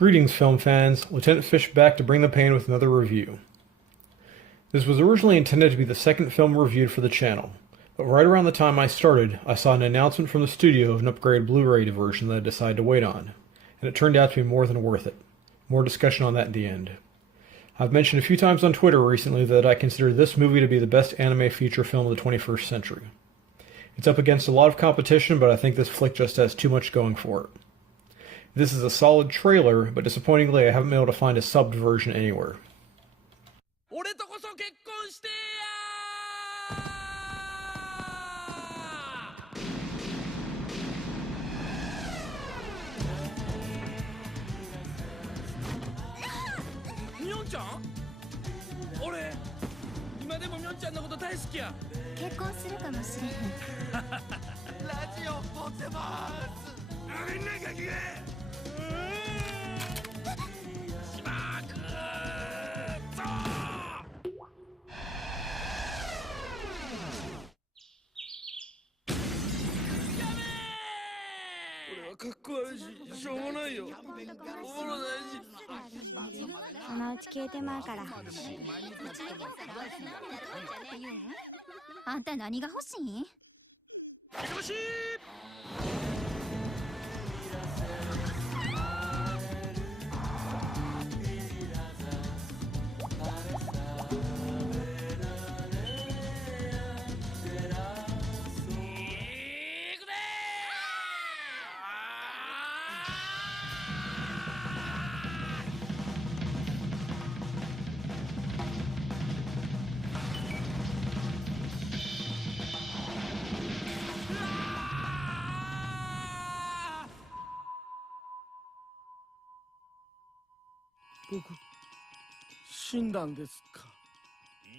Greetings, film fans. Lieutenant Fish back to bring the pain with another review. This was originally intended to be the second film reviewed for the channel, but right around the time I started, I saw an announcement from the studio of an upgraded Blu-ray version that I decided to wait on, and it turned out to be more than worth it. More discussion on that in the end. I've mentioned a few times on Twitter recently that I consider this movie to be the best anime feature film of the 21st century. It's up against a lot of competition, but I think this flick just has too much going for it. This is a solid trailer, but disappointingly I haven't been able to find a subbed version anywhere.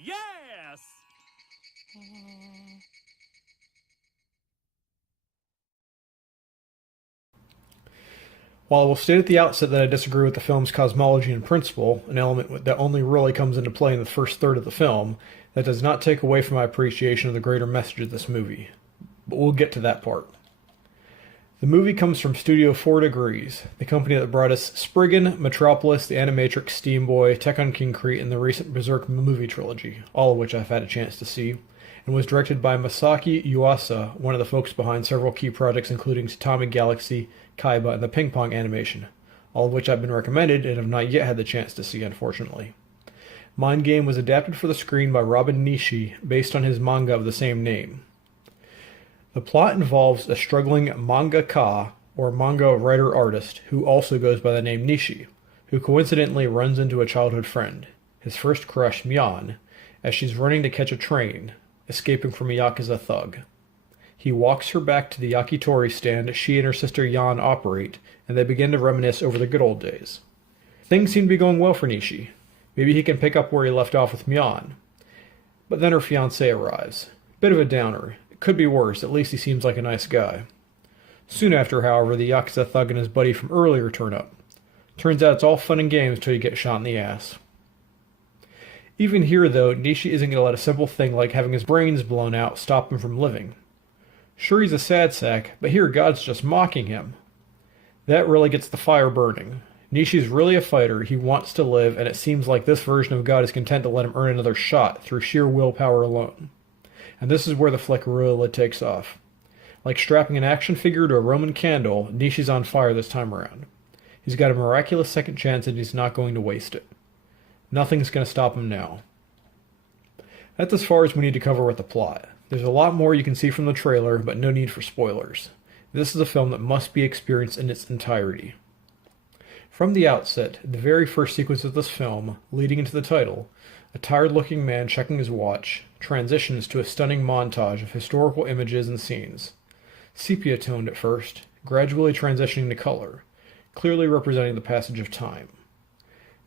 Yes! While I will state at the outset that I disagree with the film's cosmology in principle, an element that only really comes into play in the first third of the film, that does not take away from my appreciation of the greater message of this movie. But we'll get to that part. The movie comes from Studio 4 Degrees, the company that brought us Spriggan, Metropolis, The Animatrix, Steam Boy, Tech on Concrete, and the recent Berserk movie trilogy, all of which I've had a chance to see, and was directed by Masaaki Yuasa, one of the folks behind several key projects including Tatami Galaxy, Kaiba, and the Ping Pong animation, all of which I've been recommended and have not yet had the chance to see, unfortunately. Mind Game was adapted for the screen by Robin Nishi, based on his manga of the same name. The plot involves a struggling mangaka, or manga writer-artist, who also goes by the name Nishi, who coincidentally runs into a childhood friend, his first crush Mian, as she's running to catch a train, escaping from a Yakuza thug. He walks her back to the yakitori stand she and her sister Yan operate, and they begin to reminisce over the good old days. Things seem to be going well for Nishi. Maybe he can pick up where he left off with Mian. But then her fiancé arrives. Bit of a downer. Could be worse, at least he seems like a nice guy. Soon after, however, the Yakuza thug and his buddy from earlier turn up. Turns out it's all fun and games till you get shot in the ass. Even here, though, Nishi isn't going to let a simple thing like having his brains blown out stop him from living. Sure, he's a sad sack, but here God's just mocking him. That really gets the fire burning. Nishi's really a fighter, he wants to live, and it seems like this version of God is content to let him earn another shot through sheer willpower alone. And this is where the flick really takes off. Like strapping an action figure to a Roman candle, Nishi's on fire this time around. He's got a miraculous second chance and he's not going to waste it. Nothing's going to stop him now. That's as far as we need to cover with the plot. There's a lot more you can see from the trailer, but no need for spoilers. This is a film that must be experienced in its entirety. From the outset, the very first sequence of this film, leading into the title, a tired-looking man checking his watch, transitions to a stunning montage of historical images and scenes. Sepia-toned at first, gradually transitioning to color, clearly representing the passage of time.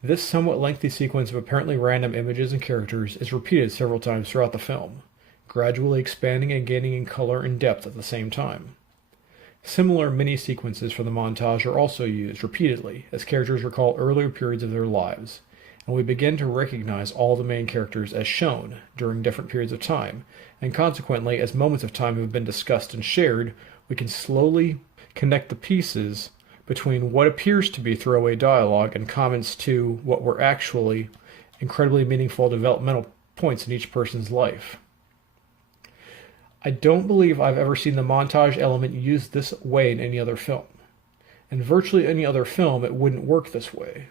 This somewhat lengthy sequence of apparently random images and characters is repeated several times throughout the film, gradually expanding and gaining in color and depth at the same time. Similar mini-sequences for the montage are also used repeatedly as characters recall earlier periods of their lives, and we begin to recognize all the main characters as shown during different periods of time, and consequently, as moments of time have been discussed and shared, we can slowly connect the pieces between what appears to be throwaway dialogue and comments to what were actually incredibly meaningful developmental points in each person's life. I don't believe I've ever seen the montage element used this way in any other film. In virtually any other film, it wouldn't work this way.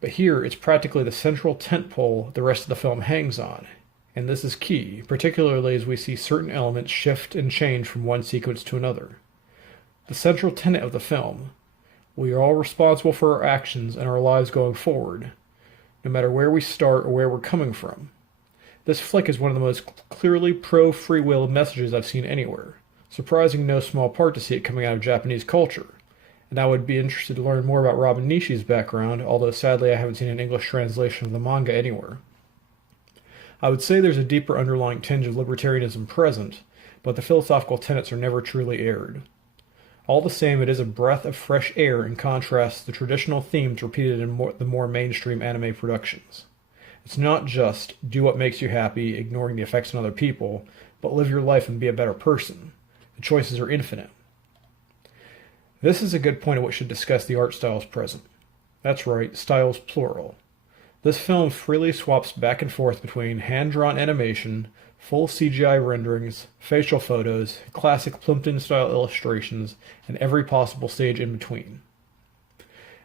But here, it's practically the central tentpole the rest of the film hangs on, and this is key, particularly as we see certain elements shift and change from one sequence to another. The central tenet of the film: we are all responsible for our actions and our lives going forward, no matter where we start or where we're coming from. This flick is one of the most clearly pro-free will messages I've seen anywhere, surprising in no small part to see it coming out of Japanese culture. And I would be interested to learn more about Robin Nishi's background, although sadly I haven't seen an English translation of the manga anywhere. I would say there's a deeper underlying tinge of libertarianism present, but the philosophical tenets are never truly aired. All the same, it is a breath of fresh air in contrast to the traditional themes repeated in the more mainstream anime productions. It's not just do what makes you happy, ignoring the effects on other people, but live your life and be a better person. The choices are infinite. This is a good point at which to discuss the art styles present. That's right, styles plural. This film freely swaps back and forth between hand-drawn animation, full CGI renderings, facial photos, classic Plimpton-style illustrations, and every possible stage in between.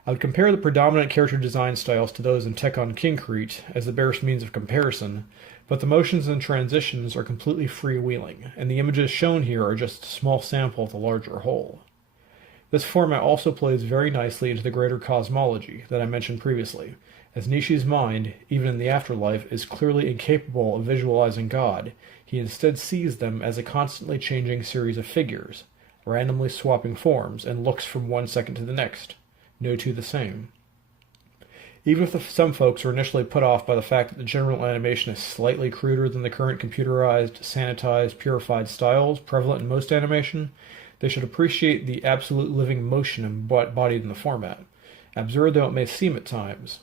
I would compare the predominant character design styles to those in Tekken Kincrete as the barest means of comparison, but the motions and transitions are completely freewheeling, and the images shown here are just a small sample of the larger whole. This format also plays very nicely into the greater cosmology that I mentioned previously, as Nishi's mind, even in the afterlife, is clearly incapable of visualizing God. He instead sees them as a constantly changing series of figures, randomly swapping forms and looks from one second to the next, no two the same. Even if some folks are initially put off by the fact that the general animation is slightly cruder than the current computerized, sanitized, purified styles prevalent in most animation, they should appreciate the absolute living motion embodied in the format, absurd though it may seem at times.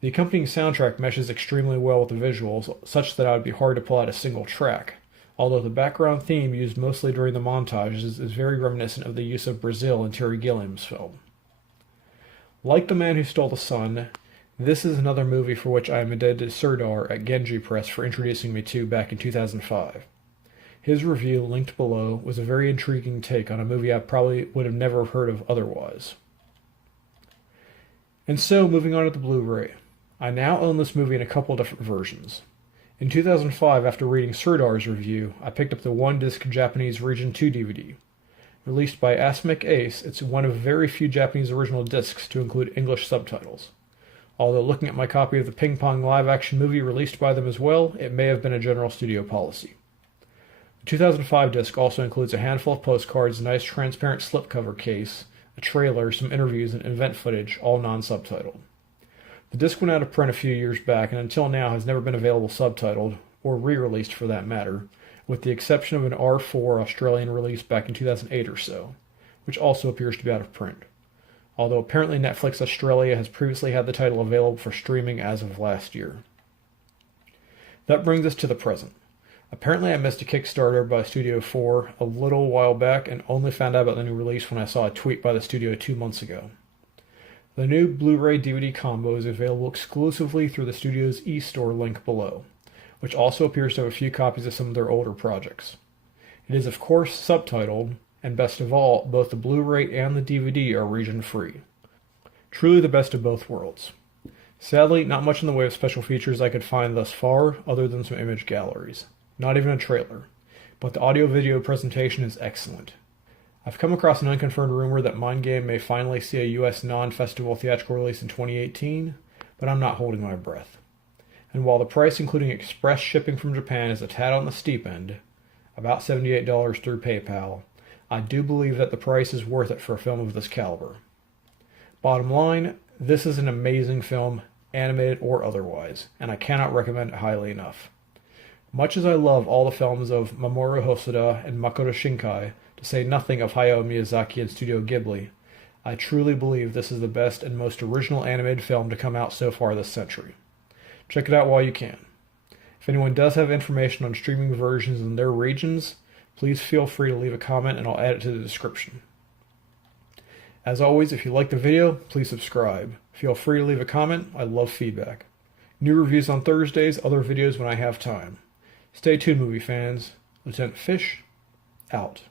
The accompanying soundtrack meshes extremely well with the visuals, such that it would be hard to pull out a single track, although the background theme used mostly during the montages is very reminiscent of the use of Brazil in Terry Gilliam's film. Like The Man Who Stole the Sun, this is another movie for which I am indebted to Serdar at Genji Press for introducing me to back in 2005. His review, linked below, was a very intriguing take on a movie I probably would have never heard of otherwise. And so, moving on to the Blu-ray. I now own this movie in a couple different versions. In 2005, after reading Serdar's review, I picked up the one-disc Japanese Region 2 DVD. Released by Asmik Ace, it's one of very few Japanese original discs to include English subtitles. Although looking at my copy of the Ping Pong live-action movie released by them as well, it may have been a general studio policy. The 2005 disc also includes a handful of postcards, a nice transparent slipcover case, a trailer, some interviews, and event footage, all non-subtitled. The disc went out of print a few years back and until now has never been available subtitled, or re-released for that matter, with the exception of an R4 Australian release back in 2008 or so, which also appears to be out of print. Although apparently Netflix Australia has previously had the title available for streaming as of last year. That brings us to the present. Apparently I missed a Kickstarter by Studio 4 a little while back and only found out about the new release when I saw a tweet by the studio 2 months ago. The new Blu-ray DVD combo is available exclusively through the studio's e-store link below, which also appears to have a few copies of some of their older projects. It is of course subtitled, and best of all, both the Blu-ray and the DVD are region-free. Truly the best of both worlds. Sadly, not much in the way of special features I could find thus far, other than some image galleries. Not even a trailer, but the audio-video presentation is excellent. I've come across an unconfirmed rumor that Mind Game may finally see a US non-festival theatrical release in 2018, but I'm not holding my breath. And while the price including express shipping from Japan is a tad on the steep end, about $78 through PayPal, I do believe that the price is worth it for a film of this caliber. Bottom line, this is an amazing film, animated or otherwise, and I cannot recommend it highly enough. Much as I love all the films of Mamoru Hosoda and Makoto Shinkai, to say nothing of Hayao Miyazaki and Studio Ghibli, I truly believe this is the best and most original animated film to come out so far this century. Check it out while you can. If anyone does have information on streaming versions in their regions, please feel free to leave a comment and I'll add it to the description. As always, if you like the video, please subscribe. Feel free to leave a comment. I love feedback. New reviews on Thursdays, other videos when I have time. Stay tuned, movie fans. Lieutenant Fish, out.